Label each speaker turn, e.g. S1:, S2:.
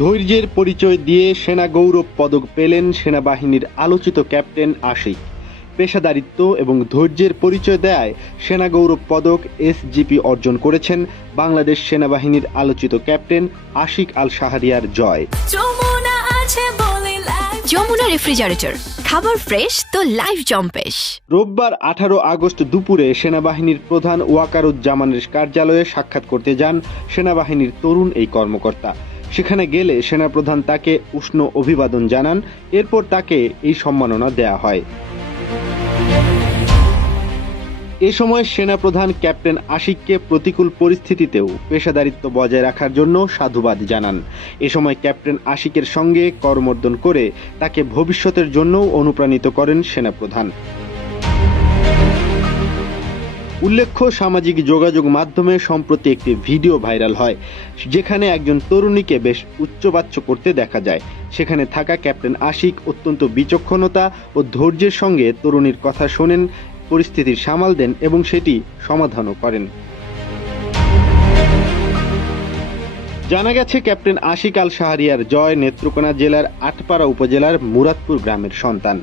S1: ধৈর্যের পরিচয় দিয়ে সেনা গৌরব পদক পেলেন সেনাবাহিনীর আলোচিত ক্যাপ্টেন আশিক। পেশাদারিত্ব এবং ধৈর্যের পরিচয় দেয় সেনা গৌরব পদক এসজিপি অর্জন করেছেন বাংলাদেশ সেনাবাহিনীর আলোচিত ক্যাপ্টেন আশিক আল শাহরিয়ার জয়।
S2: যমুনা
S3: রেফ্রিজারেটর খাবার ফ্রেশ তো লাইফ জম্পেশ।
S1: রোববার আঠারো আগস্ট দুপুরে সেনাবাহিনীর প্রধান ওয়াকারুজ্জামানের কার্যালয়ে সাক্ষাৎ করতে যান সেনাবাহিনীর তরুণ এই কর্মকর্তা। সেখানে গেলে সেনাপ্রধান তাকে উষ্ণ অভিবাদন জানান, এরপর তাকে এই সম্মাননা দেয়া হয়। এ সময় সেনাপ্রধান ক্যাপ্টেন আশিককে প্রতিকূল পরিস্থিতিতেও পেশাদারিত্ব বজায় রাখার জন্য সাধুবাদ জানান। এ সময় ক্যাপ্টেন আশিকের সঙ্গে করমর্দন করে তাকে ভবিষ্যতের জন্যও অনুপ্রাণিত করেন সেনাপ্রধান। উল্লেখ্য, সামাজিক যোগাযোগ মাধ্যমে সম্প্রতি একটি ভিডিও ভাইরাল হয়, যেখানে একজন তরুণীকে বেশ উচ্চবাচ্য করতে দেখা যায়। সেখানে থাকা ক্যাপ্টেন আশিক অত্যন্ত বিচক্ষণতা ও ধৈর্যের সঙ্গে তরুণীর কথা শোনেন, পরিস্থিতির সামাল দেন এবং সেটি সমাধানও করেন। জানা গেছে, ক্যাপ্টেন আশিক আল শাহরিয়ার জয় নেত্রকোনা জেলার আটপাড়া উপজেলার মুরাদপুর গ্রামের সন্তান।